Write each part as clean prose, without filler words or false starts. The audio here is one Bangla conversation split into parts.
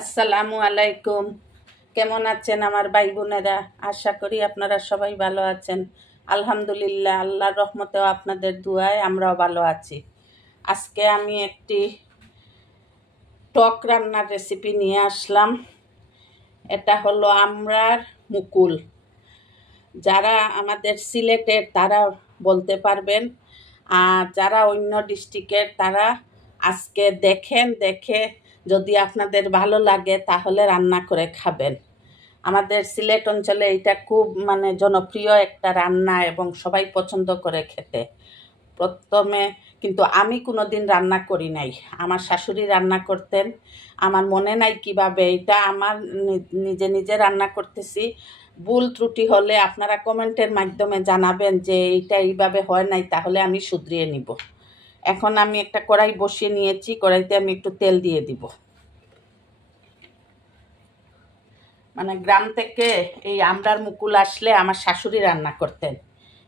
আসসালামু আলাইকুম। কেমন আছেন আমার ভাই বোনেরা? আশা করি আপনারা সবাই ভালো আছেন। আলহামদুলিল্লাহ, আল্লাহর রহমতেও আপনাদের দুয়ায় আমরাও ভালো আছি। আজকে আমি একটি টক রান্নার রেসিপি নিয়ে আসলাম। এটা হলো আমড়ার মুকুল। যারা আমাদের সিলেটের তারা বলতে পারবেন, আর যারা অন্য ডিস্ট্রিক্টের তারা আজকে দেখে যদি আপনাদের ভালো লাগে তাহলে রান্না করে খাবেন। আমাদের সিলেট অঞ্চলে এটা খুব জনপ্রিয় একটা রান্না এবং সবাই পছন্দ করে খেতে। প্রথমে কিন্তু আমি কোনোদিন রান্না করি নাই, আমার শাশুড়ি রান্না করতেন। আমার মনে নাই কিভাবে, এটা আমার নিজে রান্না করতেছি। ভুল ত্রুটি হলে আপনারা কমেন্টের মাধ্যমে জানাবেন যে এইটা এইভাবে হয় নাই, তাহলে আমি শুধরিয়ে নিব। এখন আমি একটা কড়াই বসিয়ে নিয়েছি, কড়াইতে আমি একটু তেল দিয়ে দিব। গ্রাম থেকে এই আমড়ার মুকুল আসলে আমার শাশুড়ি রান্না করতেন।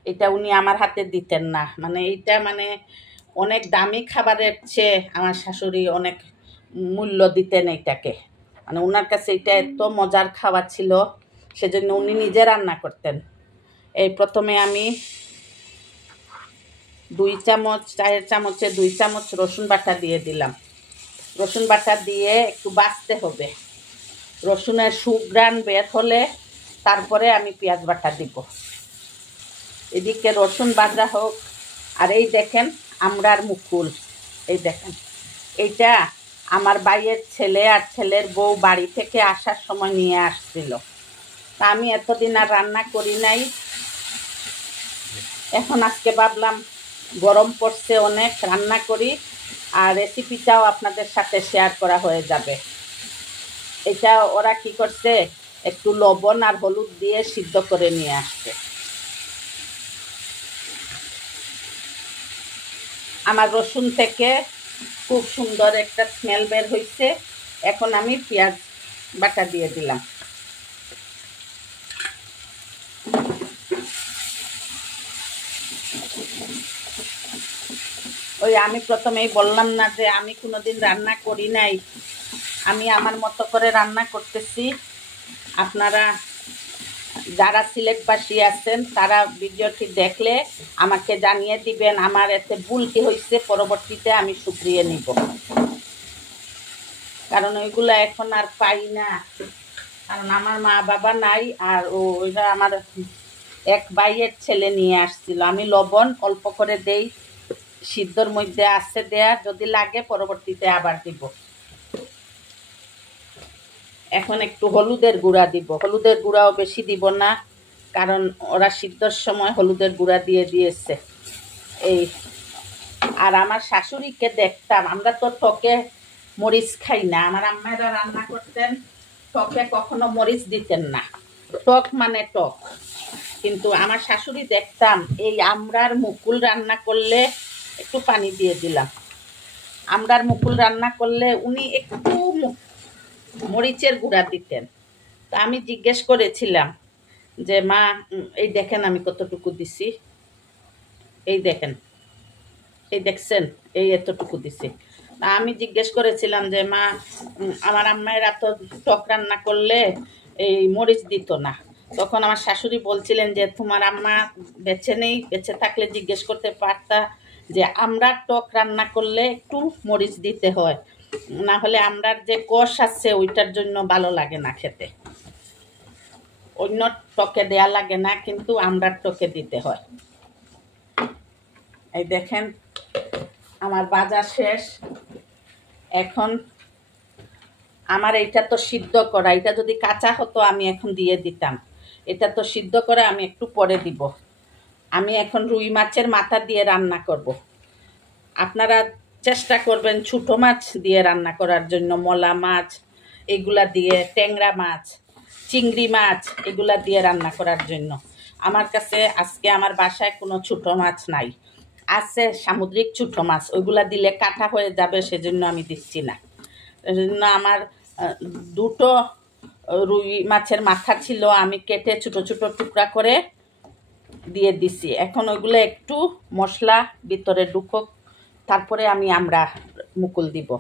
এটা উনি আমার হাতে দিতেন না, এইটা অনেক দামি খাবারের চেয়ে আমার শাশুড়ি অনেক মূল্য দিতেন এইটাকে। ওনার কাছে এটা এত মজার খাবার ছিল, সেজন্য উনি নিজে রান্না করতেন। এই প্রথমে আমি 2 চামচ, চায়ের চামচে 2 চামচ রসুন বাটা দিয়ে দিলাম। রসুন বাটা দিয়ে একটু বাছতে হবে। রসুনের সুঘ্রাণ বের হলে তারপরে আমি পেঁয়াজ বাটা দিব। এদিকে রসুন বাটা হোক। আর এই দেখেন আমড়ার মুকুল, এই দেখেন, এইটা আমার ভাইয়ের ছেলে আর ছেলের বউ বাড়ি থেকে আসার সময় নিয়ে আসছিল। তা আমি এতদিন আর রান্না করি নাই। এখন আজকে ভাবলাম গরম পড়ছে অনেক, রান্না করি আর রেসিপিটাও আপনাদের সাথে শেয়ার করা হয়ে যাবে। এটা ওরা কি করছে, একটু লবণ আর হলুদ দিয়ে সিদ্ধ করে নিয়ে আসছে। আমার রসুন থেকে খুব সুন্দর একটা স্মেল বের হয়েছে। এখন আমি পেঁয়াজ বাটা দিয়ে দিলাম। ওই আমি প্রথমেই বললাম না যে আমি কোনোদিন রান্না করি নাই, আমি আমার মতো করে রান্না করতেছি। আপনারা যারা সিলেটবাসী আছেন তারা ভিডিওটি দেখলে আমাকে জানিয়ে দিবেন আমার এতে ভুল কি হয়েছে, পরবর্তীতে আমি শুধরিয়ে নিব। কারণ ওইগুলো এখন আর পাই না, কারণ আমার মা বাবা নাই। আর ওইটা আমার এক ভাইয়ের ছেলে নিয়ে আসছিল। আমি লবণ অল্প করে দেই, সিদ্ধর মধ্যে আছে দেয়া, যদি লাগে পরবর্তীতে আবার দিব। এখন একটু হলুদের গুঁড়া দিব। হলুদের গুঁড়াও বেশি দিব না, কারণ ওরা সিদ্ধর সময় হলুদের গুঁড়া দিয়ে দিয়েছে। এই আর আমার শাশুড়িকে দেখতাম, আমরা তো টকে মরিচ খাই না, আমার আম্মারা রান্না করতেন টকে কখনো মরিচ দিতেন না। টক মানে টক। কিন্তু আমার শাশুড়ি দেখতাম এই আমড়ার মুকুল রান্না করলে, একটু পানি দিয়ে দিলাম, আমড়ার মুকুল রান্না করলে উনি একটু মরিচের গুঁড়া দিতেন। তা আমি জিজ্ঞেস করেছিলাম যে মা, এই দেখেন আমি কতটুকু দিছি, এই দেখেন, এই দেখছেন, এই এতটুকু দিছি। আমি জিজ্ঞেস করেছিলাম যে মা, আমার আম্মায়েরা তো টক রান্না করলে এই মরিচ দিত না। তখন আমার শাশুড়ি বলছিলেন যে তোমার আম্মা বেঁচে নেই, বেঁচে থাকলে জিজ্ঞেস করতে পারতা যে আমরা টক রান্না করলে একটু মরিচ দিতে হয়, না হলে আমরার যে কষ আছে ওইটার জন্য ভালো লাগে না খেতে। অন্য টকে দেয়া লাগে না, কিন্তু আমরার টকে দিতে হয়। এই দেখেন আমার ভাজা শেষ। এখন আমার এইটা তো সিদ্ধ করা, এটা যদি কাঁচা হতো আমি এখন দিয়ে দিতাম। এটা তো সিদ্ধ করে আমি একটু পরে দিব। আমি এখন রুই মাছের মাথা দিয়ে রান্না করব। আপনারা চেষ্টা করবেন ছোটো মাছ দিয়ে রান্না করার জন্য, মলা মাছ এগুলা দিয়ে, ট্যাংরা মাছ, চিংড়ি মাছ এগুলা দিয়ে রান্না করার জন্য। আমার কাছে আজকে আমার বাসায় কোনো ছোটো মাছ নাই, আছে সামুদ্রিক ছোটো মাছ, ওইগুলা দিলে কাটা হয়ে যাবে, সেজন্য আমি দিচ্ছি না। সেজন্য আমার 2টো রুই মাছের মাথা ছিল, আমি কেটে ছোটো ছোটো টুকরা করে দিয়ে দিছি। এখন ওইগুলো একটু মশলা ভিতরে ঢুকুক, তারপরে আমি আমড়া মুকুল দিব।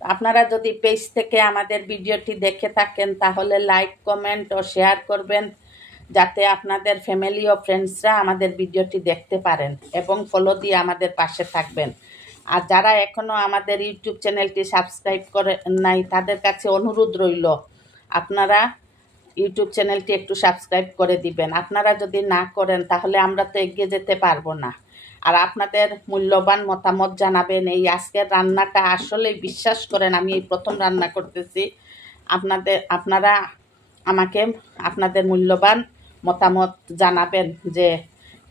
আপনারা যদি পেজ থেকে আমাদের ভিডিওটি দেখে থাকেন তাহলে লাইক, কমেন্ট ও শেয়ার করবেন, যাতে আপনাদের ফ্যামিলি ও ফ্রেন্ডসরা আমাদের ভিডিওটি দেখতে পারেন এবং ফলো দিয়ে আমাদের পাশে থাকবেন। আর যারা এখনও আমাদের ইউটিউব চ্যানেলটি সাবস্ক্রাইব করে নাই তাদের কাছে অনুরোধ রইল, আপনারা ইউটিউব চ্যানেলটি একটু সাবস্ক্রাইব করে দিবেন। আপনারা যদি না করেন তাহলে আমরা তো এগিয়ে যেতে পারবো না। আর আপনাদের মূল্যবান মতামত জানাবেন। এই আজকের রান্নাটা আসলেই বিশ্বাস করেন আমি এই প্রথম রান্না করতেছি। আপনারা আমাকে আপনাদের মূল্যবান মতামত জানাবেন যে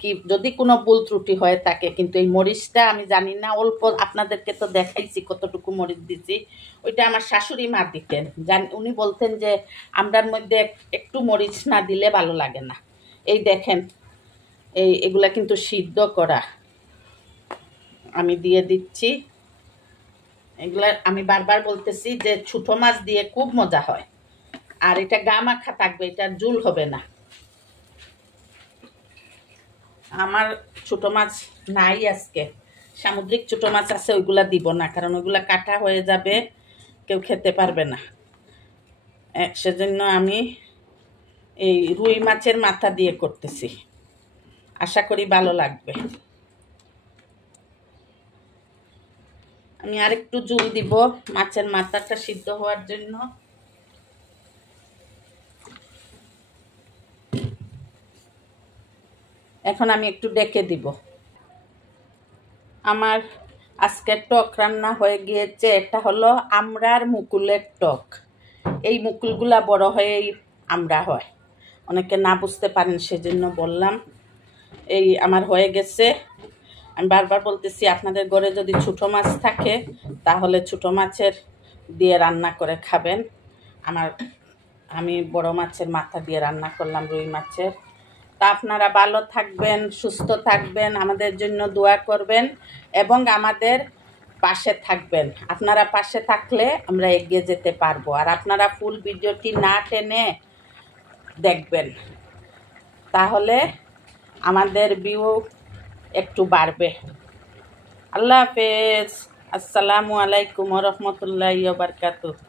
কি যদি কোনো ভুল ত্রুটি হয়ে থাকে। কিন্তু এই মরিচটা আমি জানি না, অল্প আপনাদেরকে তো দেখাইছি কতটুকু মরিচ দিছি, ওইটা আমার শাশুড়ি মা দিতেন। উনি বলতেন যে আমরার মধ্যে একটু মরিচ না দিলে ভালো লাগে না। এই দেখেন এগুলা কিন্তু সিদ্ধ করা, আমি দিয়ে দিচ্ছি। এগুলা আমি বারবার বলতেছি যে ছোটো মাছ দিয়ে খুব মজা হয়, আর এটা গা মাখা থাকবে, এটা জুল হবে না। আমার ছোটো মাছ নাই আজকে, সামুদ্রিক ছোটো মাছ আছে, ওইগুলা দিব না, কারণ ওইগুলা কাটা হয়ে যাবে, কেউ খেতে পারবে না। সেজন্য আমি এই রুই মাছের মাথা দিয়ে করতেছি, আশা করি ভালো লাগবে। আমি আরেকটু জল দিব মাছের মাথাটা সিদ্ধ হওয়ার জন্য। এখন আমি একটু ডেকে দিব। আমার আজকের টক রান্না হয়ে গিয়েছে। এটা হলো আমড়ার মুকুলের টক। এই মুকুলগুলা বড় হয়েই আমড়া হয়, অনেকে না বুঝতে পারেন সেজন্য বললাম। এই আমার হয়ে গেছে। আমি বারবার বলতেছি আপনাদের ঘরে যদি ছোটো মাছ থাকে তাহলে ছোটো মাছের দিয়ে রান্না করে খাবেন। আমি বড় মাছের মাথা দিয়ে রান্না করলাম, রুই মাছের। তা আপনারা ভালো থাকবেন, সুস্থ থাকবেন, আমাদের জন্য দোয়া করবেন এবং আমাদের পাশে থাকবেন। আপনারা পাশে থাকলে আমরা এগিয়ে যেতে পারবো। আর আপনারা ফুল ভিডিওটি না টেনে দেখবেন, তাহলে আমাদের ভিউ একটু বাড়বে। আল্লাহ হাফেজ। আসসালামু আলাইকুম ওয়া রাহমাতুল্লাহি ওয়া বারাকাতুহু।